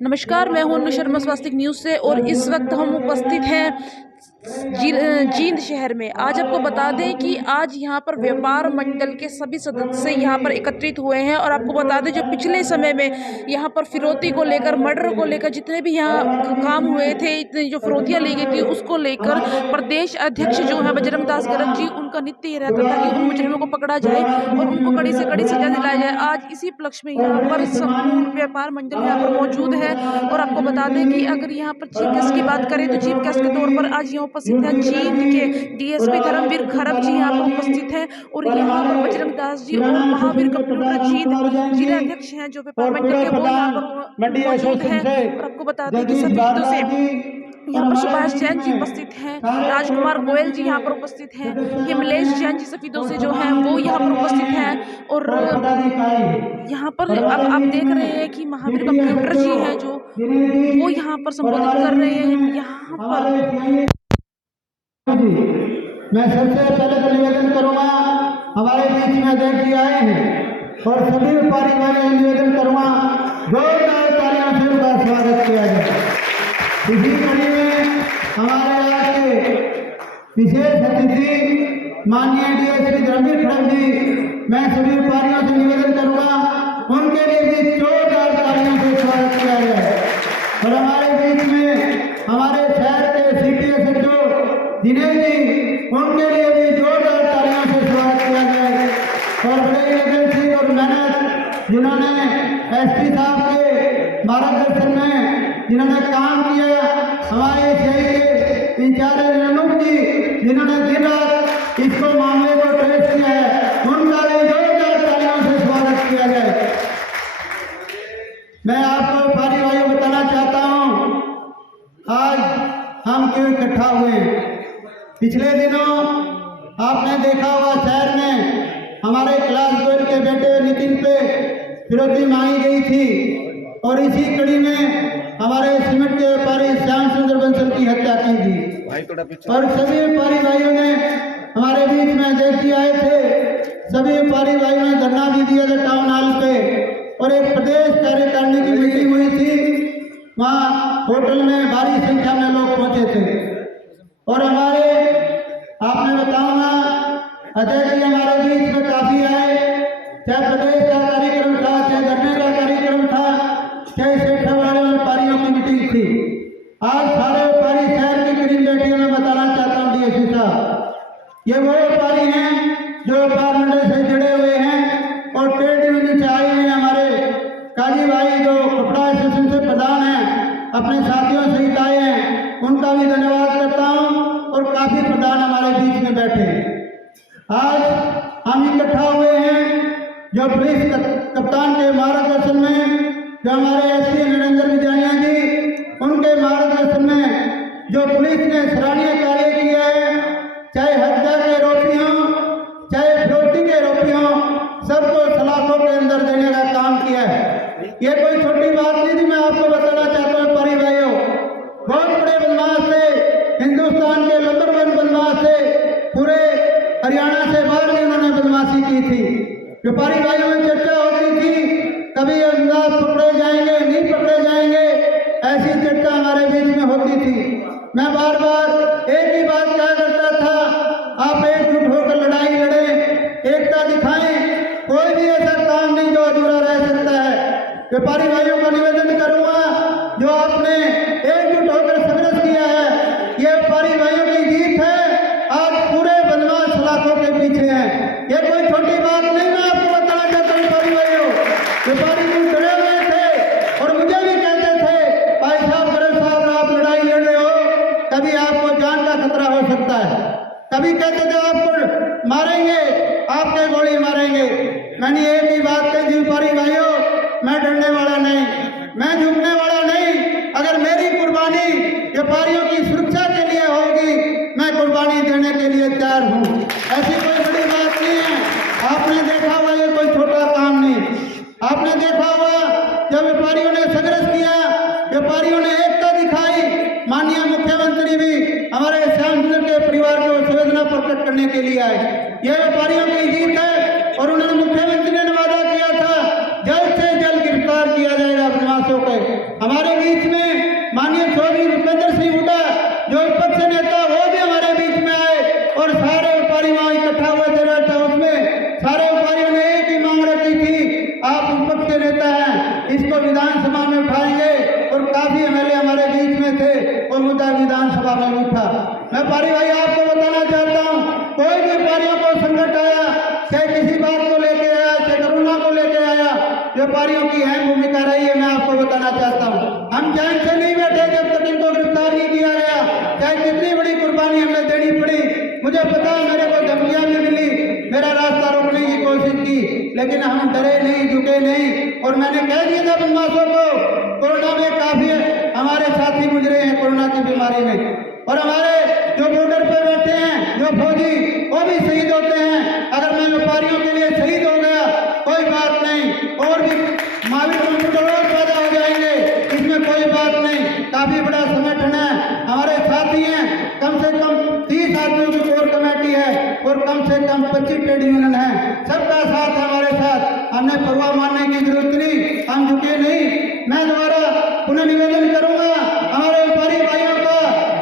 नमस्कार, मैं हूं अन्नू शर्मा स्वास्थ्य न्यूज़ से और इस वक्त हम उपस्थित हैं जींद शहर में। आज आपको बता दें कि आज यहां पर व्यापार मंडल के सभी सदस्य यहां पर एकत्रित हुए हैं और आपको बता दें जो पिछले समय में यहां पर फिरौती को लेकर, मर्डर को लेकर जितने भी यहां काम हुए थे, इतनी जो फिरौतियां ली गई थी, उसको लेकर प्रदेश अध्यक्ष जो है बजरंग दास गर्ग जी, उनका नित्य ये रहता था कि उन मुजरिमों को पकड़ा जाए और उनको कड़ी से कड़ी सजा दिलाई जाए। आज इसी उपलक्ष्य में यहाँ पर संपूर्ण व्यापार मंडल यहाँ पर मौजूद है और आपको बता दें कि अगर यहाँ पर चीफ गेस्ट की बात करें तो चीफ गेस्ट के तौर पर आज यहाँ उपस्थित है जींद के डीएसपी धर्मवीर खरब जी यहाँ पर उपस्थित हैं और यहाँ पर बजरंग दास जी और महावीर कंप्यूटर जींद जिला अध्यक्ष हैं जो व्यापार मंडल के, वो यहाँ पर मौजूद हैं। और आपको बता दें कि सभी से यहाँ पर सुभाष जैन जी उपस्थित हैं, राजकुमार गोयल जी यहाँ पर उपस्थित हैं, हिमलेश जैन जी सफीदों से जो हैं वो यहाँ पर उपस्थित हैं और यहाँ पर अब आप देख रहे हैं कि महावीर कंप्यूटर जी हैं जो वो यहाँ पर संबोधित कर रहे हैं। यहाँ पर मैं सबसे पहले तो निवेदन करूंगा, हमारे बीच में अध्यक्ष जी आए हैं और सभी व्यापारी भाई निवेदन करूंगा जोरदार तालियों से उनका स्वागत किया जाए। इसी कड़ी में हमारे आज के विशेष अतिथि माननीय डीएसपी धर्मवीर खरब जी, मैं सभी व्यापारियों से निवेदन करूंगा उनके लिए भी जोरदार तालियों से स्वागत किया जाए। और हमारे बीच में हमारे शहर के सिटी एसएचओ दिनेश जी, उनके लिए भी जोरदार तालियों से स्वागत किया जाए। और बड़े एजेंसी और मेहनत जिन्होंने एसपी साहब के मार्गदर्शन में जिन्होंने काम किया, हमारे शहर के इंचार्ज अनूप जी जिन्होंने दिन रात इसको मामले को ट्रेस किया है, उनका भी जोरदार तालियों से स्वागत किया जाए। मैं आपको व्यापारी भाइयों बताना चाहता हूँ आज हम क्यों इकट्ठा हुए हैं। पिछले दिनों आपने देखा होगा शहर में हमारे क्लास 12 के बेटे नितिन पे फिरौती मांगी गई थी और इसी कड़ी में हमारे सीमेंट के व्यापारी श्याम सुंदर बंसल की हत्या की थी। और सभी व्यापारी भाइयों ने हमारे बीच में जैसे आए थे, सभी व्यापारी भाइयों ने धरना भी दिया था टाउन हॉल पे और एक प्रदेश कार्यकारिणी की मीटिंग हुई थी। वहाँ होटल में भारी संख्या में लोग पहुंचे थे और हमारे आपने बताऊंगा अध्यक्ष जी हमारे बीच में काफी आए, चाहे प्रदेश का कार्यक्रम था, चाहे धरने का कार्यक्रम था, चाहे सेठा वाले व्यापारियों की मीटिंग थी। आज सारे व्यापारी शहर की करीब बैठे, मैं बताना चाहता हूँ डीएसपी साहब, ये वो व्यापारी हैं जो व्यापार मंडल से जुड़े हुए हैं और ट्रेड यूनियन से आए हैं। हमारे काजी भाई जो कपड़ा एसोसिएशन से प्रधान हैं, अपने साथियों सहित आए हैं, उनका भी धन्यवाद करता हूँ। और काफी प्रधान हमारे बीच में बैठे हैं। आज हम इकट्ठा हुए हैं जो पुलिस कप्तान के मार्गदर्शन में, जो हमारे एसपी नरेंद्र विजानिया जी, उनके मार्गदर्शन में जो पुलिस ने सराहनीय कार्य किया है, चाहे हत्या के आरोपी हों, चाहे फिरौती के आरोपी हों, सबको सलाखों के अंदर देने का काम किया है। ये कोई छोटी बात नहीं थी। मैं आपको बताना चाहता हूँ व्यापारी भाइयों, बहुत बड़े बदमाश थे, हिंदुस्तान के नंबर 1 बदमाश थे, पूरे हरियाणा से बाहर भी उन्होंने बदमाशी की थी। व्यापारी भाइयों में चर्चा होती थी कभी अंदाज पकड़े जाएंगे, नहीं पकड़े जाएंगे, ऐसी चर्चा हमारे बीच में होती थी। मैं बार बार एक ही बात कहा करता था, आप एकजुट होकर लड़ाई लड़ें, एकता दिखाएं, कोई भी ऐसा काम नहीं जो अधूरा रह सकता है। व्यापारी भाइयों का निवेदन करूंगा, जो आपने एकजुट होकर संघर्ष किया है, ये व्यापारी भाइयों की जीत है। आज पूरे बदमाश सलाखों के पीछे हैं, ये कोई छोटी बात नहीं। मैं आपको बताना चाहता हूँ व्यापारी भाइयों, व्यापारी भी डरे हुए थे और मुझे भी कहते थे भाई साहब, गरज साहब, आप लड़ाई लड़ रहे हो, कभी आपको जान का खतरा हो सकता है। कभी कहते थे आपको मारेंगे, आपके गोली मारेंगे। मैंने एक ही बात कही थी व्यापारी भाइयों, मैं डरने वाला नहीं, मैं झुकने वाला नहीं। अगर मेरी कुर्बानी व्यापारियों की सुरक्षा के लिए होगी, मैं कुर्बानी देने के लिए तैयार हूँ। ऐसी कोई बड़ी बात नहीं है। आपने देखा हुआ ये कोई छोटा काम नहीं। आपने देखा हुआ जब व्यापारियों ने संघर्ष किया, व्यापारियों ने एकता दिखाई, माननीय मुख्यमंत्री भी हमारे श्याम सुंदर के परिवार को संवेदना प्रकट करने के लिए आए। यह व्यापारियों की जीत है और उन्होंने मुख्यमंत्री ने वादा किया था जल्द से जल्द गिरफ्तार किया जाएगा बदमाश प्रयासों के। हमारे बीच में माननीय चौधरी भूपेंद्र सिंह हुड्डा जो विपक्ष नेता, वो भी हमारे बीच में आए और सारे व्यापारी वहाँ इकट्ठा हुए थे रेस्ट हाउस में। सारे व्यापारियों ने एक ही मांग रखी थी, आप विपक्ष के नेता हैं, इसको विधानसभा में उठाएंगे, और काफी एमएलए हमारे बीच में थे, वो मुद्दा विधानसभा में उठा। मैं व्यापारी भाई आपको बताना चाहता हूँ, कोई भी व्यापारियों को संकट आया, चाहे किसी बात को लेके आया, चाहे कोरोना को लेके आया, व्यापारियों की अहम भूमिका रही है। मैं आपको बताना चाहता हूँ, हम चैन से नहीं बैठे जब तक इनको गिरफ्तार नहीं किया गया, चाहे कितनी बड़ी कुर्बानी हमें देनी पड़ी। मुझे पता है मेरे को धमकियां भी मिली, मेरा रास्ता रोकने की कोशिश की, लेकिन हम डरे नहीं, झुके नहीं। और मैंने कह दिया था बदमाशों को, कोरोना में काफी हमारे साथी गुजरे हैं कोरोना की बीमारी में, और हमारे जो बॉर्डर पे बैठे हैं जो फौजी, वो भी शहीद होते हैं। अगर मैं व्यापारियों के लिए शहीद हो गया कोई बात नहीं, और भी महावीर कंप्यूटर और पैदा हो जाएंगे, इसमें कोई बात नहीं। काफी बड़ा संगठन है, हमारे साथी हैं, कम से कम 30 आदमियों की कोर कमेटी है और कम से कम 25 ट्रेड यूनियन है, सबका साथ है हमारे साथ। हमने परवाह मानने की जरूरत नहीं, हम झुके नहीं। मैं दोबारा पुनः निवेदन करूंगा हमारे व्यापारी भाइयों का,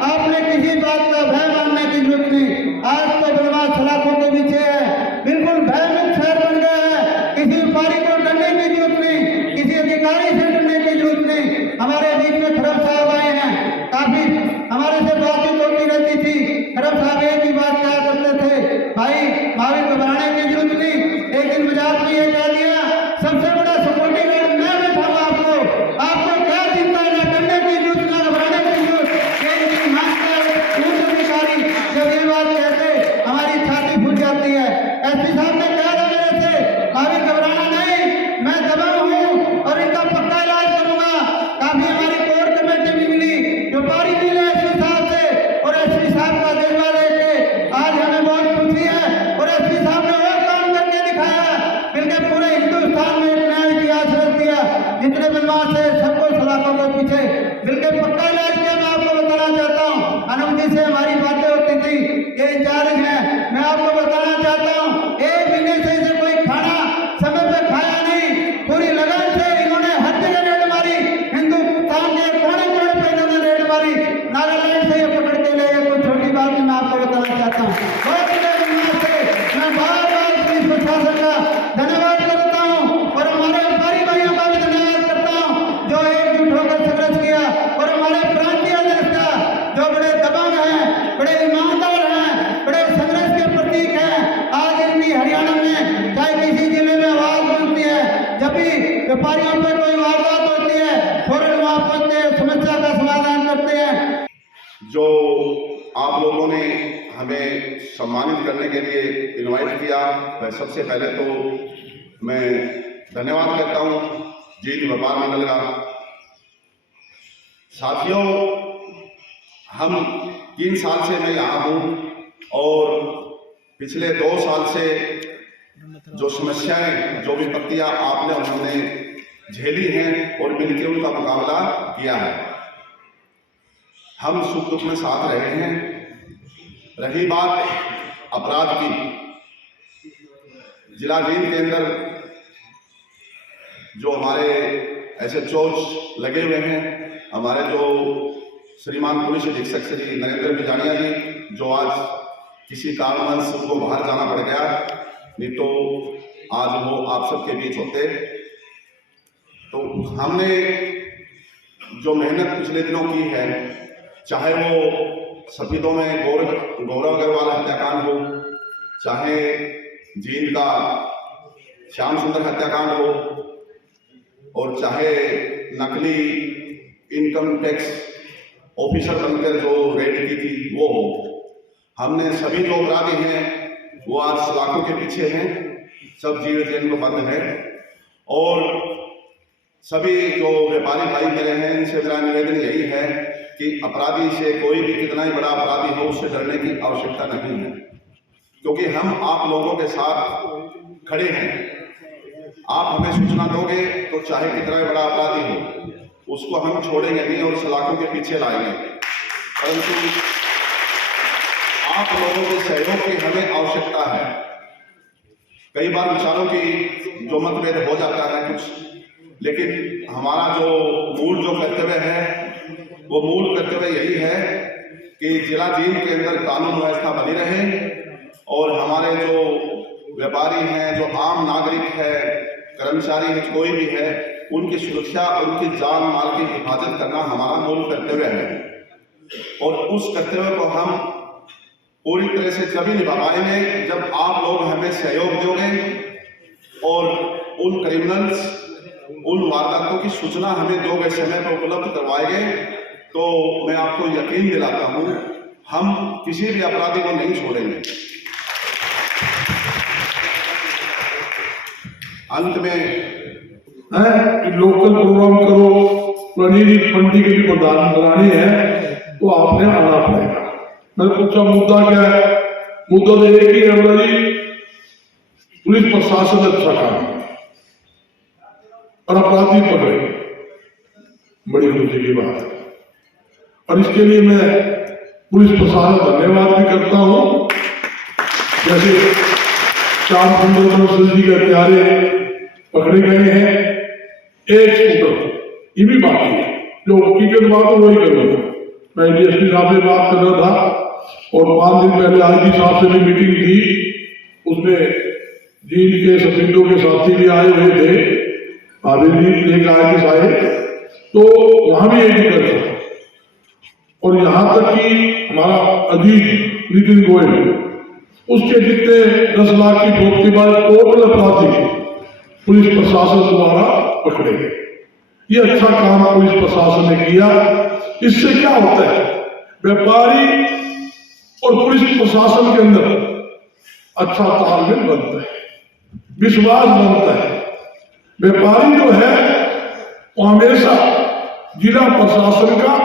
आपने किसी बात का भय मानने की जरूरत नहीं। आज तो बदमाश सलाखों के पीछे है, बिल्कुल भयमुक्त शहर बन गया है। किसी व्यापारी को डरने की जरूरत नहीं, किसी अधिकारी से डरने की जरूरत नहीं। हमारे बीच में खरब साहब आए हैं, काफी हमारे से बातचीत होती रहती थी। खरब साहब एक ही बात क्या करते थे, भाई महावीर घबराने की जरूरत नहीं। एक दिन मजाक में ये कह दिया, सबसे बड़ा सपोर्टिंग मैं बैठा हूँ, आपको क्या चिंता है, ना डरने की जरूरत, ना घबराने की जरूरत। जब ये बात कहते हमारी छाती फूट जाती है। एसपी साहब ने कहा था मेरे से, भाभी घबराना नहीं, मैं दबंग हूँ और इनका पक्का इलाज करूंगा। काफी हमारी कोर कमेटी भी मिली, व्यापारी मिले एसपी साहब से, और एसपी साहब का जज्बा लेके आज हमें बहुत खुशी है। और एसपी साहब ने वो काम करके दिखाया, बिल्कुल पूरे हिंदुस्तान में एक नया इतिहास रख दिया। जितने बदमाश है सबको सलाखों के पीछे बिल्कुल पक्का इलाज किया। मैं आपको बताना चाहता हूँ, अनुमति से हमारी बातें होती थी, ये इंचार्ज है। मैं आपको बताना चाहता हूँ, एक महीने से इसे कोई खाना समय पे खाया नहीं, पूरी लगन से इन्होंने हर जगह रेड मारी, हिंदुस्तान के कोने कोने पे इन्होंने रेड मारी। नागालैंड से ये पकड़ के ले, कोई छोटी बात नहीं। मैं आपको बताना चाहता हूँ, मैं बार बार पुलिस प्रशासन का धन्यवाद करता हूँ, और हमारे व्यापारी भाइयों का भी धन्यवाद करता हूँ जो एकजुट होकर संघर्ष किया, और हमारे प्रांतीय अध्यक्ष का जो बड़े दबंग हैं, बड़े ईमानदार हैं, बड़े संघर्ष के प्रतीक हैं। आज इनकी हरियाणा में चाहे किसी जिले में आवाज बनती है, जब भी व्यापारियों पर कोई वारदात होती है, फौरन वहां पहुंचते हैं, समस्या का समाधान करते हैं। जो आप लोगों ने हमें सम्मानित करने के लिए इनवाइट किया, मैं सबसे पहले तो मैं धन्यवाद करता हूँ जीत व्यापार मंडल का। साथियों, हम 3 साल से मैं यहाँ हूँ, और पिछले 2 साल से जो समस्याएं, जो विपत्तियाँ आपने उन्होंने झेली हैं और मिलकर उनका मुकाबला किया है। हम सुख दुख में साथ रहे हैं। रही बात अपराध की, जिला जींद के अंदर जो हमारे SHOs लगे हुए हैं, हमारे जो श्रीमान पुलिस अधीक्षक श्री नरेंद्र बिजानिया जी, जो आज किसी कारणवश उनको बाहर जाना पड़ गया, नहीं तो आज वो आप सबके बीच होते। तो हमने जो मेहनत पिछले दिनों की है, चाहे वो सफीदों में गौरव अग्रवाल हत्याकांड हो, चाहे जींद का श्याम सुंदर हत्याकांड हो, और चाहे नकली इनकम टैक्स ऑफिसर बनकर जो रेड की थी वो हो, हमने सभी जो अपराधी हैं वो आज सलाखों के पीछे हैं, सब जेल में बंद है। और सभी जो व्यापारी भाई मेरे हैं, इनसे मेरा निवेदन यही है कि अपराधी से, कोई भी कितना ही बड़ा अपराधी हो, उससे डरने की आवश्यकता नहीं है, क्योंकि हम आप लोगों के साथ खड़े हैं। आप हमें सूचना दोगे तो चाहे कितना ही बड़ा अपराधी हो, उसको हम छोड़ेंगे नहीं और सलाखों के पीछे लाएंगे। परंतु आप लोगों के सहयोग की हमें आवश्यकता है। कई बार विचारों की जो मतभेद हो जाता है कुछ, लेकिन हमारा जो मूल कर्तव्य है वो मूल कर्तव्य यही है कि जिला जींद के अंदर कानून व्यवस्था बनी रहे और हमारे जो व्यापारी हैं, जो आम नागरिक है, कर्मचारी है, कोई भी है, उनकी सुरक्षा, उनकी जान माल की हिफाजत करना हमारा मूल कर्तव्य है। और उस कर्तव्य को हम पूरी तरह से तभी निभा पाएंगे जब आप लोग हमें सहयोग दोगे और उन क्रिमिनल्स, उन वारदातों की सूचना हमें दोगे, समय पर उपलब्ध करवाएंगे, तो मैं आपको यकीन दिलाता हूं हम किसी भी अपराधी को नहीं छोड़ेंगे। अंत में लोकल प्रोग्राम करो, पनीर मंडी के भी प्रधान बनानी है तो आपने आना पड़ेगा। मैंने पूछा मुद्दा क्या है? मुद्दा तो एक ही है भाई, पुलिस प्रशासन अच्छा काम और अपराधी पकड़े, बड़ी खुशी की बात है। और इसके लिए मैं पुलिस प्रशासन धन्यवाद भी करता हूं। जैसे 4 कुंटल जी के हत्यारे पकड़े गए हैं, एक स्कूटर ये भी बाकी है, जो हकीकत बात है वही करूंगा। मैं डीएसपी साहब से बात कर रहा था और 5 दिन पहले आईजी साहब से भी मीटिंग थी, उसमें जींद के सफीदों के साथी भी आए हुए थे, लेकर आए थे सारे, तो वहां भी यही कर सकते। और यहां तक कि हमारा अजीत नितिन गोयल, उसके जितने 10 लाख की ठोक बाद टोटल अपराधी पुलिस प्रशासन द्वारा पकड़े गए। ये अच्छा काम पुलिस प्रशासन ने किया। इससे क्या होता है, व्यापारी और पुलिस प्रशासन के अंदर अच्छा तालमेल बनता है, विश्वास बनता है। व्यापारी जो है वो हमेशा जिला प्रशासन का,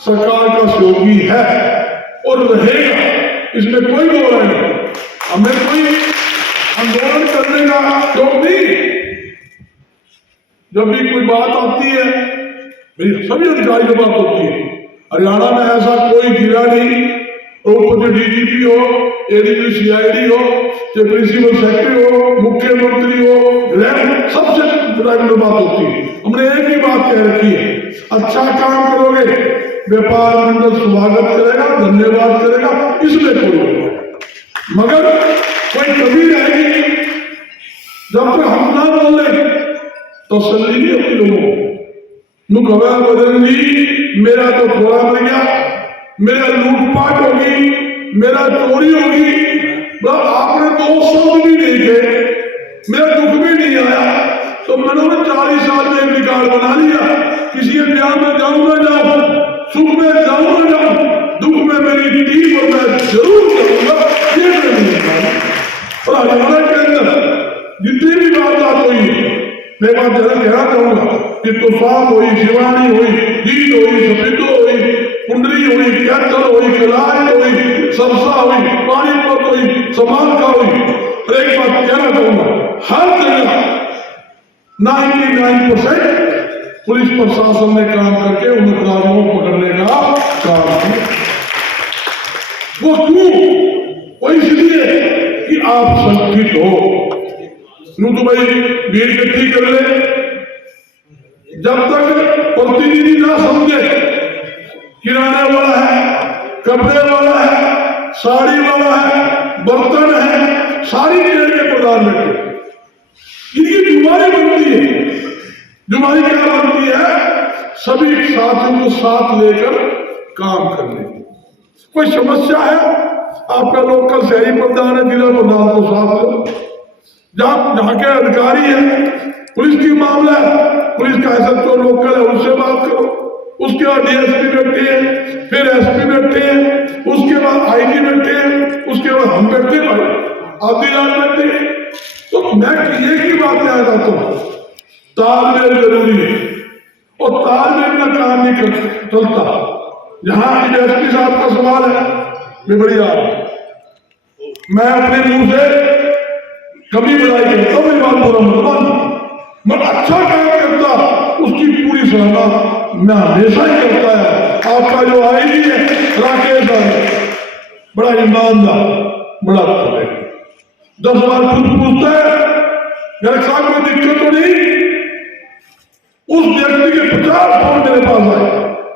सरकार का सहयोगी है और रहेगा, इसमें कोई दो राय नहीं। हमें कोई आंदोलन करने का शौक नहीं। जब भी कोई बात आती है, मेरी सभी अधिकारी की बात होती है। हरियाणा में ऐसा कोई जिला नहीं, ऊपर डीजीपी हो, एडीजी सीआईडी हो, चाहे प्रिंसिपल सेक्रेटरी हो, मुख्यमंत्री हो, गृह, सबसे रेगुलर बात होती है। हमने एक ही बात कह रखी है, अच्छा काम करोगे व्यापार मंडल स्वागत करेगा, धन्यवाद करेगा, इसमें कोई नहीं। मगर कोई कमी रहेगी जब तक हम ना बोले तसल्ली नहीं होती लोगों को। बदल जी मेरा तो थोड़ा बन गया, मेरा लूटपाट होगी, मेरा चोरी होगी, आपने 2 शब्द भी नहीं थे, मेरा दुख भी नहीं आया, तो मैंने 40 साल में एक रिकॉर्ड बना लिया। किसी के ब्याह में जाऊं ना जाऊं, सुख में जाऊं ना जाऊं, दुख में मेरी टीम और मैं जरूर करूंगा। और हरियाणा के अंदर जितनी भी वारदात हुई है, मैं बात जरूर कहना चाहूंगा कि तूफान हुई, शिवानी हुई, जीत हुई, सफेदो हुई, कुंडली हुई, कैथल हुई, कलाय हुई, सरसा हुई, पानीपत हुई, समानका हुई। और एक बात कहना चाहूंगा, हर जगह 99% पुलिस प्रशासन ने काम करके उन अपराधियों को पकड़ने का काम किया। वो क्यों? वो इसलिए कि आप संगठित हो। नू तो भाई भीड़ इकट्ठी कर ले, जब तक प्रतिनिधि ना समझे किराने वाला है, कपड़े वाला है, साड़ी वाला है, बर्तन है, सारी ट्रेड के प्रधान बैठे, इनकी जुम्मेदारी बनती है। जुम्मेदारी क्या बनती है? सभी साथियों को साथ लेकर काम करने की। कोई समस्या है, आपका लोकल शहरी प्रधान है, जिला प्रधान को साथ लो। जहां के अधिकारी है, पुलिस की मामला है, पुलिस का एसएचओ लोकल है, उससे बात करो। उसके बाद डीएसपी बैठे हैं, फिर एसपी बैठे हैं, उसके बाद आईजी बैठे हैं, उसके बाद हम बैठे हैं, भाई आधी रात बैठे हैं। तो मैं एक ही बात कह रहा हूं, तालमेल जरूरी है और तालमेल का काम नहीं चलता। जहां डीएसपी साहब का सवाल है, मैं बढ़िया, मैं अपने मुंह से कभी बुराई करता हूं, मेरी बात बुरा मत मान, मैं अच्छा काम करता उसकी पूरी सराहना मैं हमेशा ही करता है। आपका जो आईजी है राकेश है, बड़ा ईमानदार, बड़ा अच्छा है, 10 बार खुद पूछता है मेरे साथ कोई दिक्कत तो नहीं, उस व्यक्ति के 50 फोन मेरे पास आए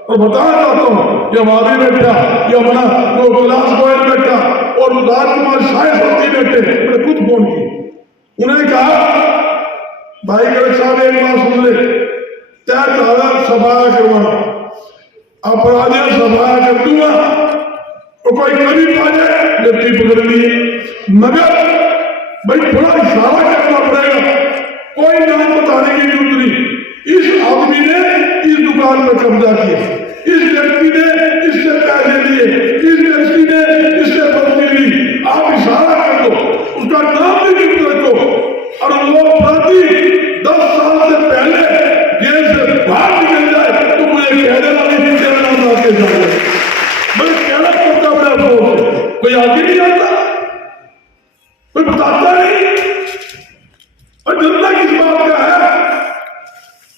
और बताना चाहता हूँ कि हमारी बैठा या अपना जो क्लास बॉय बैठा और राजकुमार शायद होती बैठे, मैंने खुद फोन की, उन्होंने कहा भाई गलत साहब एक बात सुन ले, तय तारा सफाया करवाना, अपराधी सफाया कर दूंगा तो कोई कभी पा जाए व्यक्ति पकड़ लिए, मगर भाई थोड़ा इशारा करना पड़ेगा, कोई नाम बताने की जरूरत नहीं। इस आदमी ने इस दुकान पर कब्जा किया, इस व्यक्ति ने इससे पैसे लिए, इस व्यक्ति ने इससे बदली ली, आप इशारा कर दो, उसका नाम भी लिख रखो और वो अपराधी 10 साल से पहले जेल से बाहर निकल जाए तो मुझे कह देना नहीं, तेरा नाम ला के जाए। मैं कहना पड़ता बड़ा अफसोस, कोई आगे नहीं आता, कोई बताता नहीं, और डरना किस बात का है?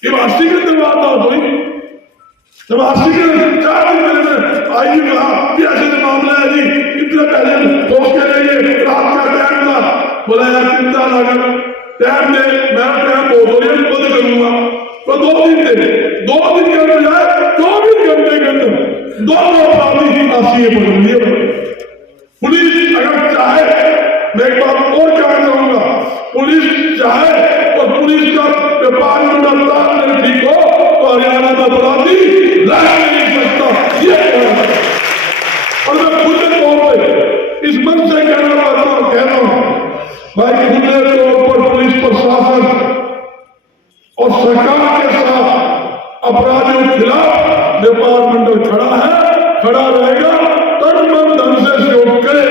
ये वासी के अंदर बात बात हुई, जब वासी के 4 दिन पहले आई जी कहा कि ऐसे मामला है जी, इतना पहले सोच के रहिए, रात का टाइम था, बोला यार चिंता ना कर, टाइम दे, मैं टाइम बहुत हो रही बंद करूंगा, तो 2 दिन दे, 2 दिन के अंदर जाए 24 घंटे के अंदर दोनों अपराधी की फांसी पकड़ लिए। पुलिस अगर चाहे, मैं एक बात और कहना चाहूंगा, पुलिस चाहे और पुलिस का व्यापार में ठीक हो तो हरियाणा का अपराधी रह नहीं सकता, ये और मैं खुले तौर पर इस मन से कहना चाहता हूं भाई, खुले तौर पर पुलिस प्रशासन और सरकार के साथ अपराधियों के खिलाफ व्यापार मंडल खड़ा है, खड़ा रहेगा, तन ढंग से सहयोग करे,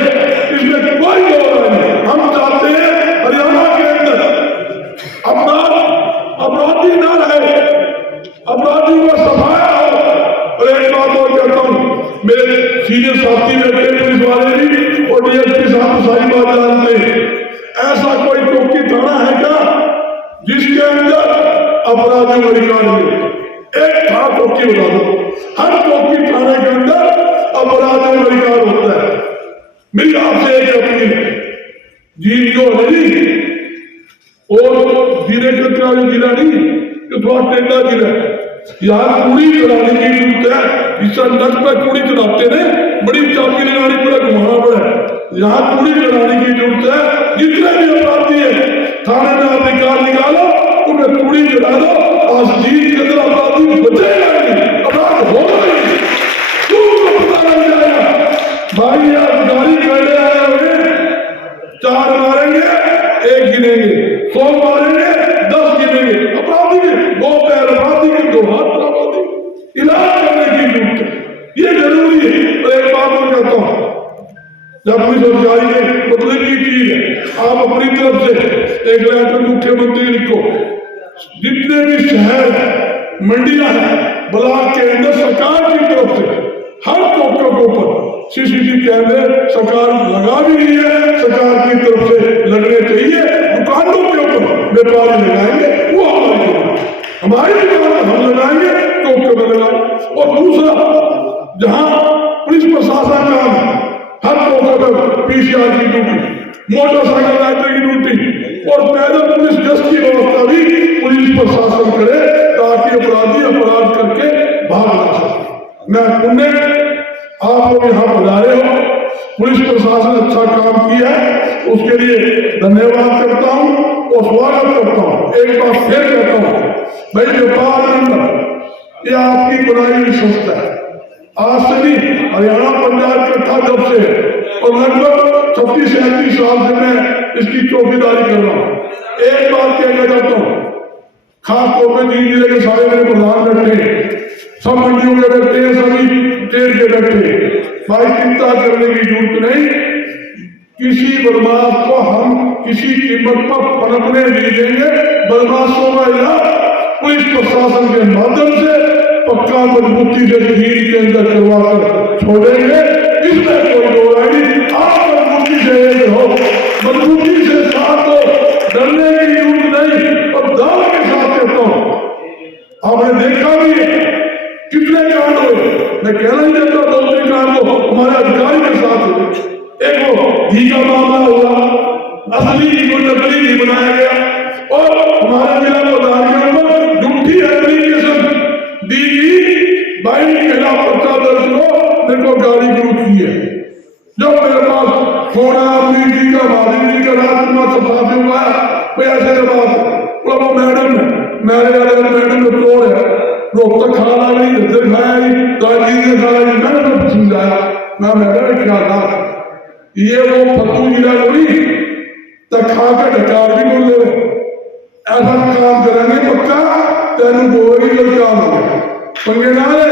इसमें कोई दो नहीं। हम चाहते हैं हरियाणा के अंदर अपराधी ना रहे, अपराधियों का सफाया हो। और एक बात और कहता हूँ, मेरे सीनियर साथी बैठे पुलिस वाले भी और डीएसपी साहब सारी बात जानते हैं, ऐसा कोई चौकी थाना है क्या जिसके अंदर अपराधियों का रिकॉर्ड नहीं? एक थाना चौकी बता दो, हर चौकी थाने के अंदर अपराधियों का रिकॉर्ड होता है। मेरी आपसे एक अपील है, जी जो है और जिले का जिला नहीं, जो थोड़ा टेढ़ा जिला है, यहाँ कुड़ी चढ़ाने की जरूरत है, इस नट पर कुड़ी चढ़ाते ने, बड़ी चाबी लगानी पड़े, घुमाना पड़े, यहाँ कुड़ी चढ़ाने की जरूरत है। जितने भी अपराधी है थाने में आप निकाल निकालो, उन्हें कुड़ी चढ़ा दो, आज जीत के अंदर अपराधी बचेगा नहीं, अपराध होगा नहीं, तुमको पता लग जाएगा। भाई आप गाड़ी करने आए हुए, 4 मारेंगे 1 गिनेंगे, 100 मारेंगे 10 गिनेंगे, अपराधी के 2 पैर, अपराधी के 2 हाथ, अपराधी इलाज करने की जरूरत है, ये जरूरी है। और एक बात मैं कहता हूँ, जब पुलिस अधिकारी ने बदले की चीज है, आप अपनी तरफ से एक लेटर मुख्यमंत्री लिखो, जितने भी शहर मंडियां हैं ब्लॉक के अंदर सरकार की तरफ से हर चौकों के ऊपर सीसीटीवी कैमरे सरकार लगा भी रही है, सरकार की तरफ से लगने चाहिए, दुकानों के ऊपर व्यापारी लगाएंगे, वो हमारी दुकान हम लगाएंगे, चौकों में लगाएंगे। और दूसरा, जहां पुलिस प्रशासन का हर चौकों पर पीसीआर की ड्यूटी, मोटरसाइकिल लाइटर की ड्यूटी और पैदल पुलिस गश्त की व्यवस्था भी पुलिस प्रशासन करे, ताकि अपराधी अपराध करके भाग ना सके। मैं उन्हें आप लोग यहाँ बुलाए हो, पुलिस प्रशासन अच्छा काम किया है, उसके लिए धन्यवाद करता हूँ और स्वागत करता हूँ। एक बार फिर कहता हूँ भाई, व्यापार मंडल ये आपकी बनाई हुई संस्था है, आज से नहीं, हरियाणा पंजाब इकट्ठा जब से है और लगभग 36-37 साल से मैं इसकी चौकीदारी कर रहा हूँ। एक बात कहना चाहता हूँ, खास तौर पर 3 जिले के सारे मेरे प्रधान बैठे हैं, सब मंडियों के बैठे हैं, सभी ट्रेड के बैठे हैं, भाई चिंता करने की जरूरत नहीं, किसी बदमाश को हम किसी कीमत पर पनपने नहीं देंगे। बदमाशों का इलाज पुलिस प्रशासन के माध्यम से पक्का मजबूती से भीड़ के अंदर करवाकर छोड़ेंगे, इसमें कोई दो राय नहीं। आप मजबूती से एक हो, मजबूती से साथ हो, डरने की जरूरत नहीं। और दावा के साथ कहता हूं, आपने देखा भी है कितने कांड हुए, मैं कहना नहीं चाहता 2-3 कांड को हमारे अधिकारी के साथ हुए। एक वो घी का मामला हुआ, असली को नकली नहीं बनाया गया, और हमारे जिला प्रधान पर झूठी एप्लीकेशन दी गई, भाई मेरा पर्चा दर्ज हो, मेरे को गाली गलौज की है। जब मेरे पास फोन आया मीडी का, भाभी का, राजकुमार सफाफी हुआ कोई ऐसे बात, वो मैडम है, मेरे मैडम को तोड़ है, रोक तक खाना नहीं, इधर खाया नहीं, दादी ने खाया नहीं, मैंने तो समझाया, मैडम क्या था, ये वो फतू जिला नहीं तक खा के ढकार भी बोल दे, ऐसा काम करेंगे पक्का, तेन बोलेगी तो क्या हो गया, पंगे ना ले,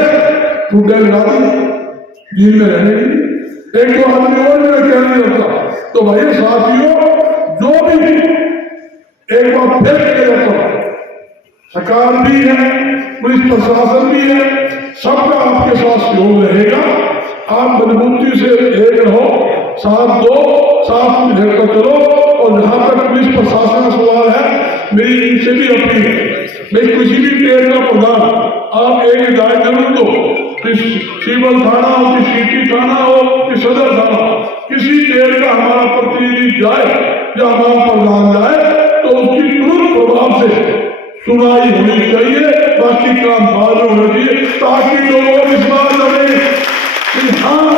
टूटे लगा दी, जेल में रहने की, एक दो आदमी और मेरा क्या नहीं होता। तो भाई साथियों, जो भी एक बार फिर कहता, सरकार भी है, पुलिस प्रशासन भी है, सबका आपके साथ सहयोग रहेगा। आप मजबूती से एक रहो, साथ दो, साथ मिलकर चलो। और जहां तक पुलिस प्रशासन का सवाल है, मेरी इनसे भी अपील है, मैं किसी भी ट्रेड का प्रधान आप एक हिदायत जरूर दो कि सिविल थाना हो, कि सिटी थाना हो, कि सदर थाना, किसी ट्रेड का हमारा प्रतिनिधि जाए या हमारा प्रधान जाए तो उसकी तुरंत प्रभाव से सुनाई होनी चाहिए, बाकी काम बाद में होना चाहिए, ताकि लोगों को विश्वास रहे कि हाँ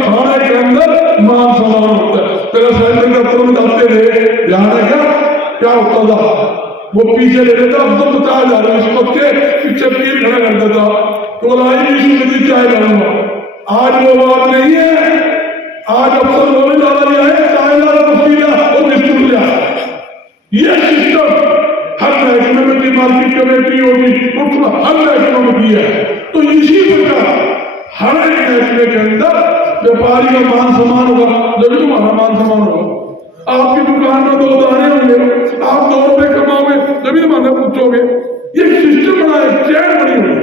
थाने के अंदर मान सम्मान होता है। तेरा सैनिक का तुरंत आते रहे, ध्यान है क्या होता था, वो पीछे ले लेता, अब तो बताया जा रहा है इस वक्त के पीछे पीर खड़ा कर देता, तो लाई भी सुनती चाहे जाऊंगा। आज वो बात नहीं है, आज अफसर बोले डाला गया है, चाहे डाला वसीला और निष्ठुर लिया, ये सिस्टम हर महकमे में की मार्केट कमेटी होगी, हर महकमे में की है। तो इसी प्रकार हर एक महकमे के अंदर व्यापारी का मान सम्मान होगा, जब तुम्हारा मान सम्मान होगा। आपकी दुकान में 2 दाने होंगे, आप 2 रुपए कमाओगे, जब तुम्हारे पूछोगे, ये सिस्टम बना है, चैन बनी हुई।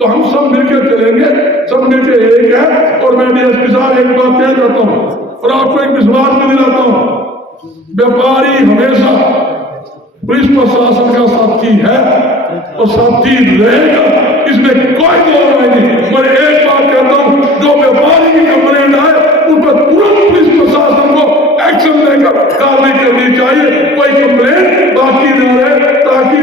तो हम सब मिलकर चलेंगे, सब मिलकर एक है। और मैं डीएसपी साहब एक बात कह जाता हूँ और आपको एक विश्वास में दिलाता हूँ, व्यापारी हमेशा पुलिस प्रशासन का साथी है और साथी रहेगा, इसमें कोई दो राय नहीं। मैं एक बात कहता हूं, जो व्यापारी की कंप्लेंट आए उन पर तुरंत पुलिस प्रशासन को एक्शन लेकर कार्रवाई करनी चाहिए, कोई कंप्लेंट बाकी न रहे, ताकि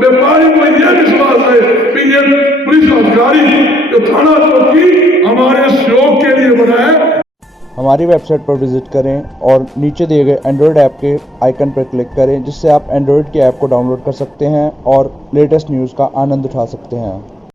व्यापारी को यह विश्वास है कि ये पुलिस अधिकारी जो थाना चौकी हमारे सहयोग के लिए बना है। हमारी वेबसाइट पर विजिट करें और नीचे दिए गए एंड्रॉयड ऐप के आइकन पर क्लिक करें, जिससे आप एंड्रॉयड की ऐप को डाउनलोड कर सकते हैं और लेटेस्ट न्यूज़ का आनंद उठा सकते हैं।